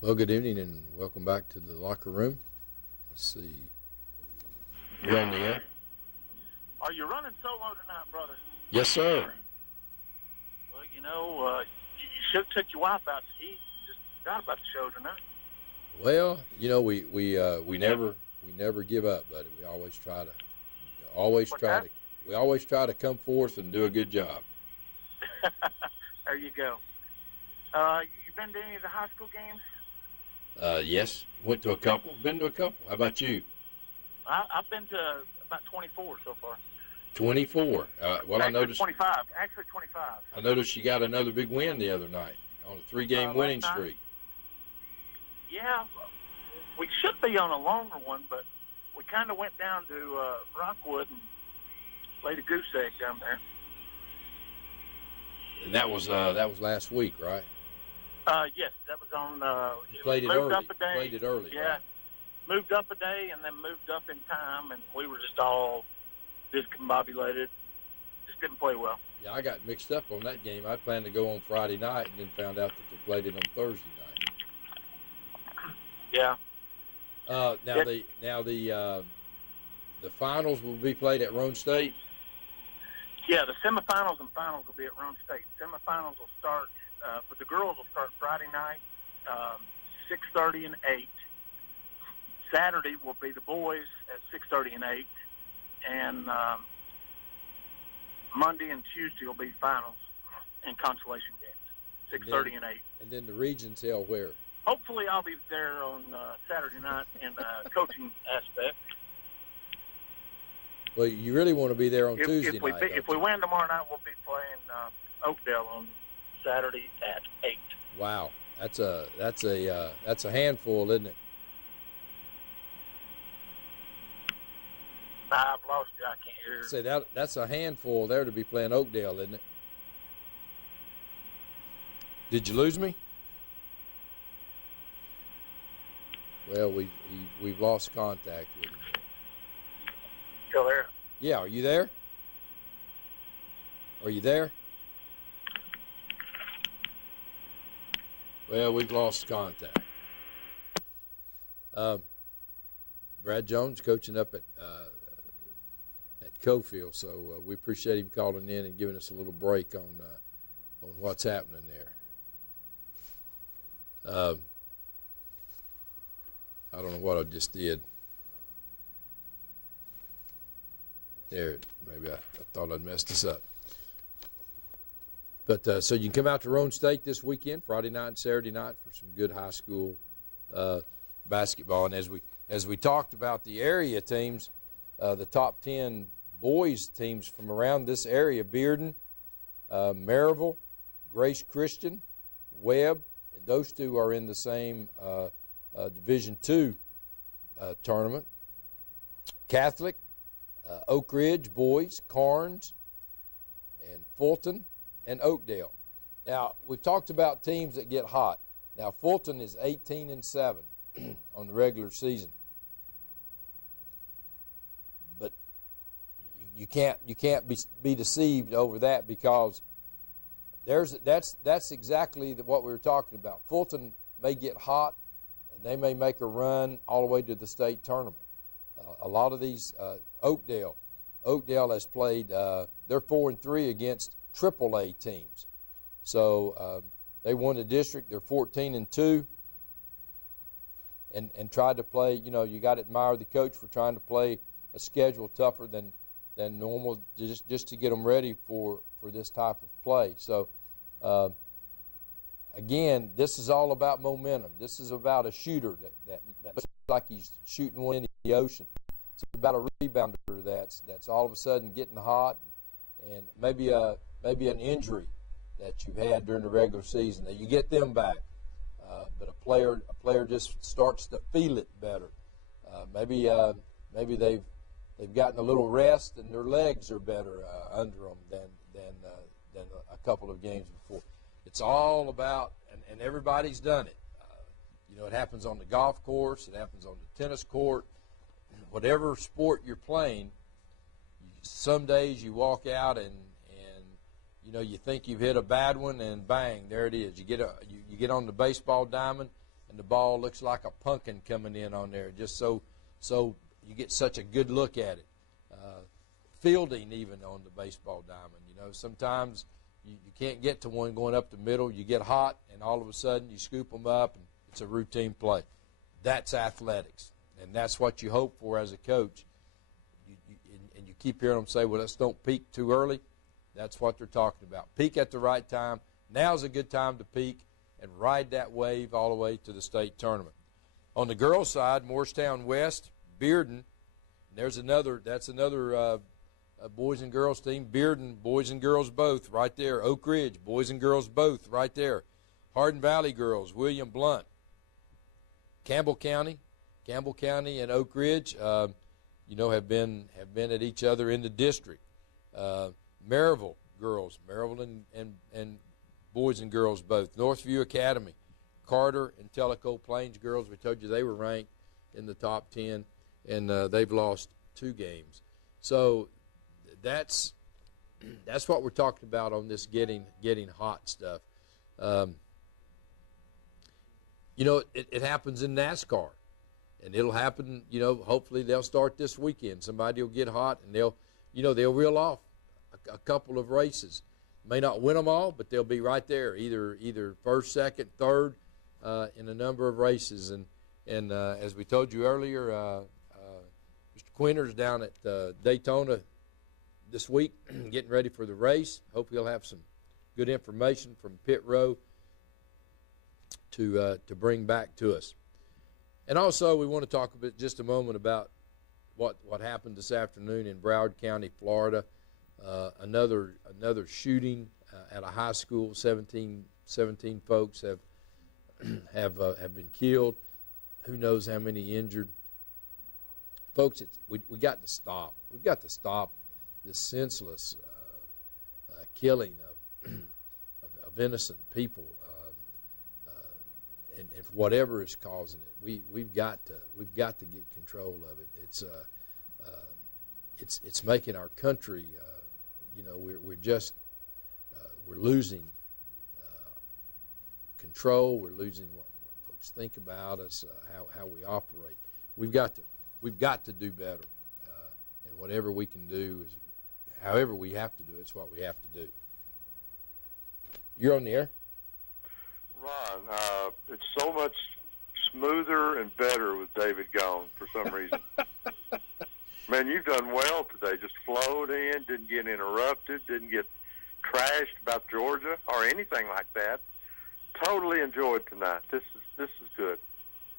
Well, good evening and welcome back to the locker room. Let's see. You're on the air. Are you running solo tonight, brother? Yes, sir. Well, you know, you should have took your wife out to eat. Just forgot about the show tonight. Well, you know, we never give up, buddy. We always try to come forth and do a good job. There you go. You been to any of the high school games? Yes, went to a couple. Been to a couple. How about you? I've been to about 24 so far. 24. Well, actually, I noticed 25. Actually, 25. I noticed you got another big win the other night on a 3-game winning streak. Yeah, we should be on a longer one, but we kind of went down to Rockwood and laid a goose egg down there. And that was last week, right? Yes, that was on. You played it early. Played it early. Yeah, right? Moved up a day and then moved up in time, and we were just all discombobulated. Just didn't play well. Yeah, I got mixed up on that game. I planned to go on Friday night and then found out that they played it on Thursday night. Yeah. The finals will be played at Roane State. Yeah, the semifinals and finals will be at Roane State. Semifinals will start for the girls will start Friday night, 6:30 and 8. Saturday will be the boys at 6:30 and 8, and Monday and Tuesday will be finals and consolation games, 6:30 and 8. And then the regions held where? Hopefully, I'll be there on Saturday night in the coaching aspect. Well, you really want to be there on Tuesday night. If we win tomorrow night, we'll be playing Oakdale on Saturday at 8. Wow, that's a handful, isn't it? I've lost you. I can't hear. Say that's a handful there to be playing Oakdale, isn't it? Did you lose me? Well, we've lost contact with him. Still there? Yeah, are you there? Are you there? Well, we've lost contact. Brad Jones coaching up at Cofield, so we appreciate him calling in and giving us a little break on what's happening there. I don't know what I just did. There, maybe I thought I'd messed this up. But so you can come out to Roane State this weekend, Friday night and Saturday night, for some good high school basketball. And as we talked about the area teams, the top 10 boys teams from around this area: Bearden, Maryville, Grace Christian, Webb, and those two are in the same Division II tournament. Catholic, Oak Ridge boys, Carnes, and Fulton, and Oakdale. Now, we've talked about teams that get hot. Now, Fulton is 18-7 on the regular season. But you can't be deceived over that, because that's exactly what we were talking about. Fulton may get hot, and they may make a run all the way to the state tournament. A lot of these Oakdale has played. They're 4-3 against AAA teams, so they won the district. They're 14-2, and tried to play. You know, you got to admire the coach for trying to play a schedule tougher than normal, just to get them ready for this type of play. So again, this is all about momentum. This is about a shooter that looks like he's shooting one in the ocean. It's about a rebounder that's all of a sudden getting hot, and maybe an injury that you've had during the regular season, that you get them back. But a player just starts to feel it better. Maybe they've gotten a little rest, and their legs are better under them than a couple of games before. It's all about, and everybody's done it. It happens on the golf course. It happens on the tennis court. Whatever sport you're playing, some days you walk out and you think you've hit a bad one, and bang, there it is. You get on the baseball diamond, and the ball looks like a pumpkin coming in on there, just so you get such a good look at it. Fielding even on the baseball diamond, sometimes you can't get to one going up the middle. You get hot, and all of a sudden you scoop them up, and it's a routine play. That's athletics. And that's what you hope for as a coach. And you keep hearing them say, well, let's don't peak too early. That's what they're talking about. Peak at the right time. Now's a good time to peak and ride that wave all the way to the state tournament. On the girls' side, Morristown West, Bearden, that's another boys and girls team. Bearden, boys and girls both, right there. Oak Ridge, boys and girls both, right there. Hardin Valley girls, William Blunt. Campbell County and Oak Ridge, have been at each other in the district. Maryville girls, Maryville and boys and girls both. Northview Academy, Carter and Tellico Plains girls. We told you they were ranked in the top 10, and they've lost 2 games. So that's what we're talking about on this getting hot stuff. It happens in NASCAR. and it'll happen. Hopefully they'll start this weekend. Somebody will get hot, and they'll reel off a couple of races. May not win them all, but they'll be right there, either first, second, third, in a number of races. And as we told you earlier, Mr. Quinter's down at Daytona this week, getting ready for the race. Hope he'll have some good information from pit row to bring back to us. And also, we want to talk just a moment about what happened this afternoon in Broward County, Florida. Another shooting at a high school. 17 folks have been killed. Who knows how many injured? Folks, we got to stop. We've got to stop this senseless killing of innocent people, and whatever is causing it. We've got to get control of it. It's making our country. We're losing control. We're losing what folks think about us, how we operate. We've got to do better, and whatever we can do is, however we have to do it's what we have to do. You're on the air. Ron, it's so much smoother and better with David gone for some reason. Man, you've done well today. Just flowed in, didn't get interrupted, didn't get trashed about Georgia or anything like that. Totally enjoyed tonight. This is good.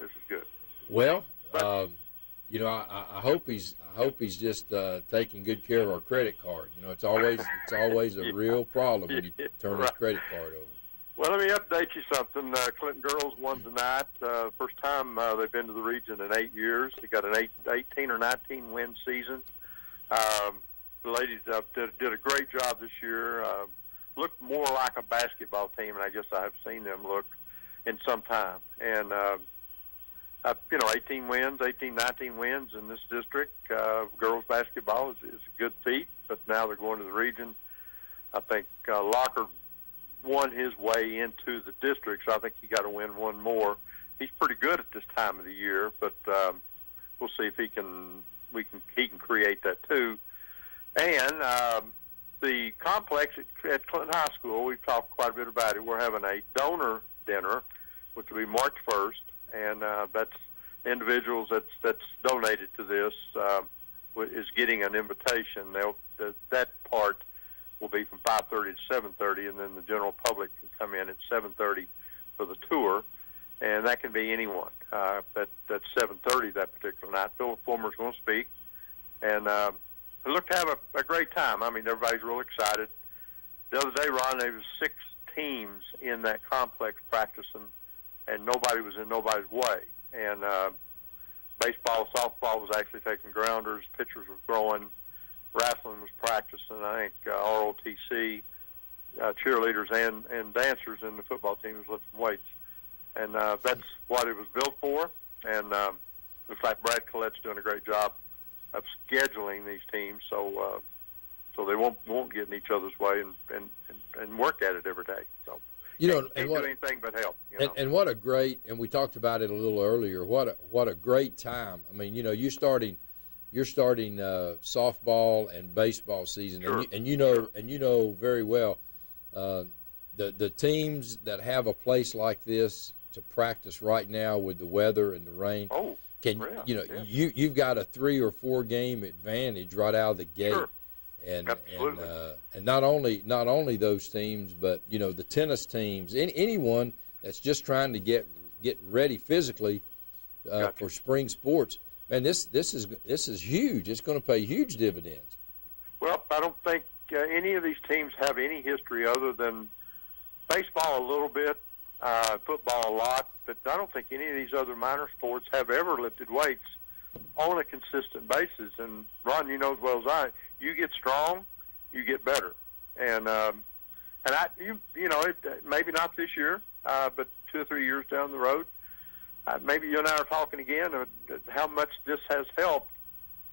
This is good. Well, I hope he's just taking good care of our credit card. It's always a real problem when you turn his credit card over. Well, let me update you something. Clinton girls won tonight. First time they've been to the region in 8 years. They got an 18 or 19 win season. The ladies did a great job this year. Looked more like a basketball team, and I guess I have seen them look in some time. And 18 wins, 18, 19 wins in this district. Girls basketball is a good feat, but now they're going to the region. I think Locker won his way into the district, so I think he got to win one more. He's pretty good at this time of the year, but we'll see if he can create that too. And the complex at Clinton High School, we've talked quite a bit about it. We're having a donor dinner, which will be March 1st, and that's individuals that's donated to this is getting an invitation. That part will be from 5:30 to 7:30, and then the general public can come in at 7:30 for the tour, and that can be anyone. That's 7:30 that particular night. Philip Fulmer's going to speak, and we look to have a great time. I mean, everybody's real excited. The other day, Ron, there was 6 teams in that complex practicing, and nobody was in nobody's way. And baseball, softball was actually taking grounders, pitchers were throwing, wrestling was practicing. I think ROTC, cheerleaders and dancers in the football team was lifting weights. And that's what it was built for. And looks like Brad Collette's doing a great job of scheduling these teams so they won't get in each other's way and work at it every day. So can't do anything but help. And what a great, and we talked about it a little earlier. What a great time. I mean, you're starting softball and baseball season, sure. and you know very well the teams that have a place like this to practice right now with the weather and the rain. Oh, you've got a 3 or 4 game advantage right out of the gate. Sure. And absolutely. And not only those teams, but the tennis teams, anyone that's just trying to get ready physically for spring sports. Man, this is huge. It's going to pay huge dividends. Well, I don't think any of these teams have any history other than baseball a little bit, football a lot, but I don't think any of these other minor sports have ever lifted weights on a consistent basis. And Ron, you know as well as I, you get strong, you get better. And maybe not this year, but 2 or 3 years down the road, maybe you and I are talking again how much this has helped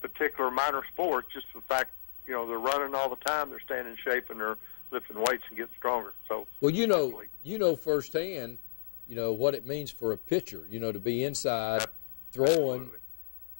particular minor sports, just the fact, they're running all the time, they're staying in shape, and they're lifting weights and getting stronger. So, well, you know firsthand, what it means for a pitcher, to be inside throwing Absolutely.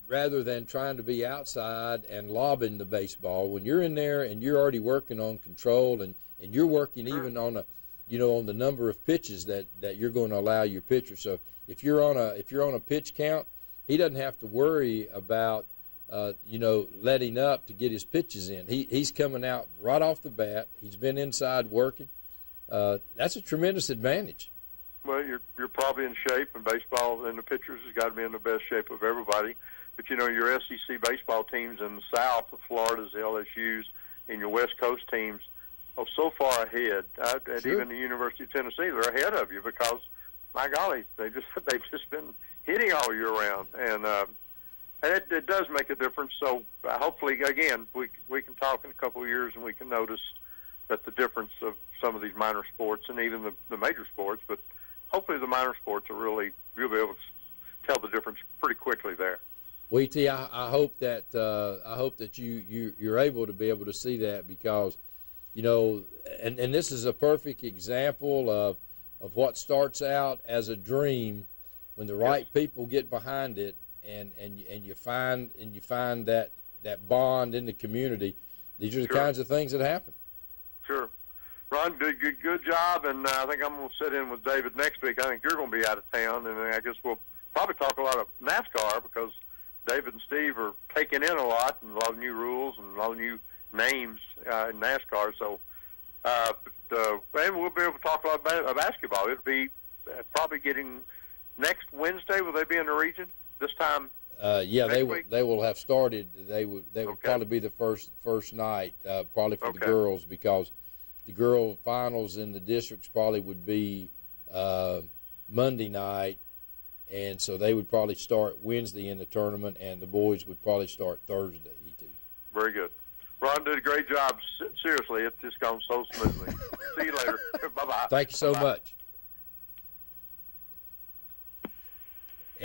rather than trying to be outside and lobbing the baseball. When you're in there and you're already working on control and you're working even on on the number of pitches that you're going to allow your pitcher. So if you're on a pitch count, he doesn't have to worry about letting up to get his pitches in. He's coming out right off the bat. He's been inside working. That's a tremendous advantage. Well, you're probably in shape, and baseball and the pitchers has got to be in the best shape of everybody. But your SEC baseball teams in the South, the Floridas, the LSU's, and your West Coast teams are so far ahead. And Sure. even the University of Tennessee, they're ahead of you because, my golly, they've just been hitting all year round, and it does make a difference. So hopefully, again, we can talk in a couple of years and we can notice that the difference of some of these minor sports and even the major sports, but hopefully the minor sports you'll be able to tell the difference pretty quickly there. Well, E.T., I hope that you're able to be able to see that because, and this is a perfect example of what starts out as a dream when the right people get behind it and you find that bond in the community. These are the kinds of things that happen. Sure. Ron, good job, and I think I'm going to sit in with David next week. I think you're going to be out of town, and I guess we'll probably talk a lot of NASCAR because David and Steve are taking in a lot and a lot of new rules and a lot of new names in NASCAR. So, and we'll be able to talk a lot about basketball. It'll be probably getting next Wednesday. Will they be in the region this time? Yeah, they will have started. They would probably be the first night, probably for the girls, because the girl finals in the districts probably would be Monday night, and so they would probably start Wednesday in the tournament, and the boys would probably start Thursday. E.T. Very good. Ron did a great job. Seriously, it's just gone so smoothly. See you later. Bye-bye. Thank you so much.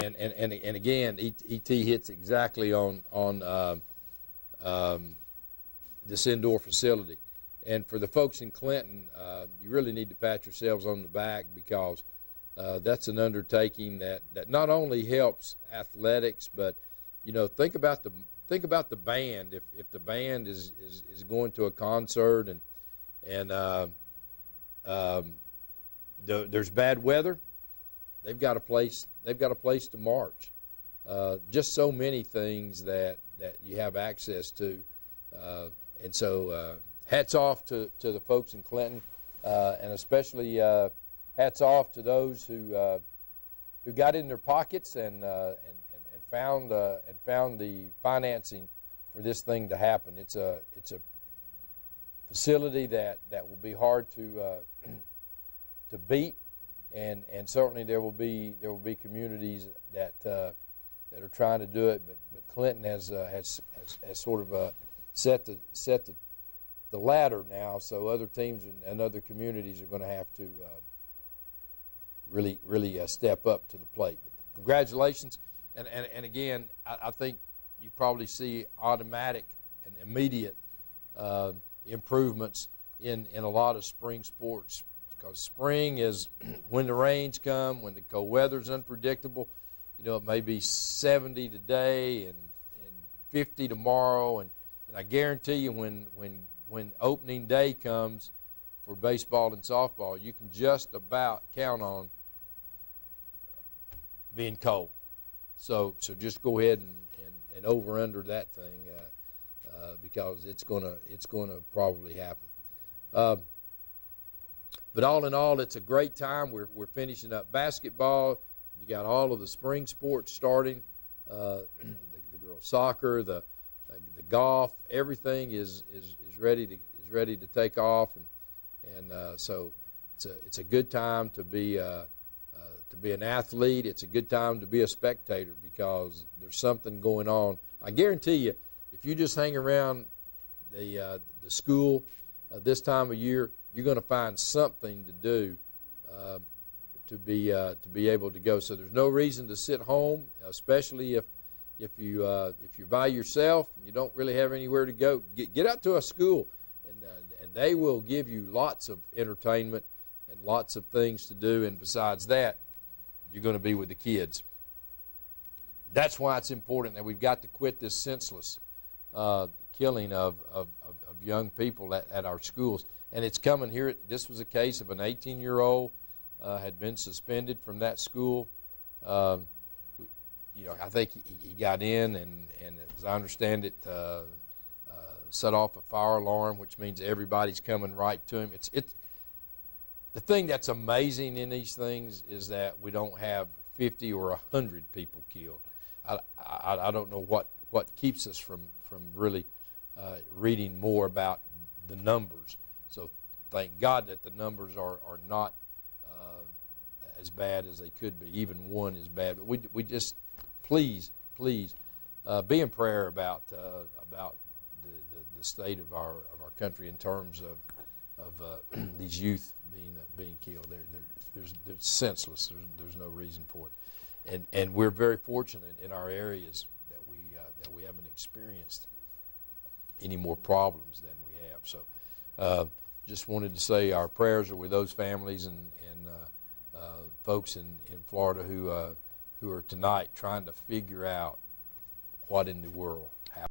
And again, E.T. hits exactly on this indoor facility. And for the folks in Clinton, you really need to pat yourselves on the back because that's an undertaking that not only helps athletics, but think about the band. If the band is going to a concert and there's bad weather, they've got a place to march. Just so many things that you have access to, and so hats off to the folks in Clinton, and especially hats off to those who got in their pockets and found the financing for this thing to happen. It's a facility that will be hard to beat. And certainly there will be communities that are trying to do it, but Clinton has sort of set the ladder now, so other teams and other communities are going to have to really step up to the plate. But congratulations, and again, I think you probably see automatic and immediate improvements in a lot of spring sports. Because spring is when the rains come, when the cold weather's unpredictable. It may be 70 today and 50 tomorrow, and I guarantee you when opening day comes for baseball and softball, you can just about count on being cold. So just go ahead and over under that thing because it's gonna probably happen. But all in all, it's a great time. We're finishing up basketball. You got all of the spring sports starting, the girls' soccer, the golf. Everything is ready to take off, and so it's a good time to be an athlete. It's a good time to be a spectator because there's something going on. I guarantee you, if you just hang around the school this time of year, you're going to find something to do to be able to go. So there's no reason to sit home, especially if you're by yourself and you don't really have anywhere to go. Get out to a school, and they will give you lots of entertainment and lots of things to do. And besides that, you're going to be with the kids. that's why it's important that we've got to quit this senseless killing of young people at our schools. And it's coming here. This was a case of an 18-year-old had been suspended from that school. I think he got in, and as I understand it, set off a fire alarm, which means everybody's coming right to him. It's the thing that's amazing in these things is that we don't have 50 or 100 people killed. I don't know what keeps us from really reading more about the numbers. So thank God that the numbers are not as bad as they could be. Even one is bad. But we just please be in prayer about the state of our country in terms of these youth being killed. They're senseless. There's no reason for it, and we're very fortunate in our areas that we haven't experienced any more problems than we have. So just wanted to say our prayers are with those families and folks in Florida who are tonight trying to figure out what in the world